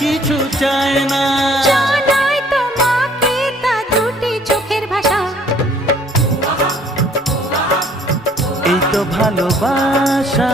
কিছু চায় না। জানাই তোমাকে তা দুটি চোখের ভাষা। এই তো ভালোবাসা।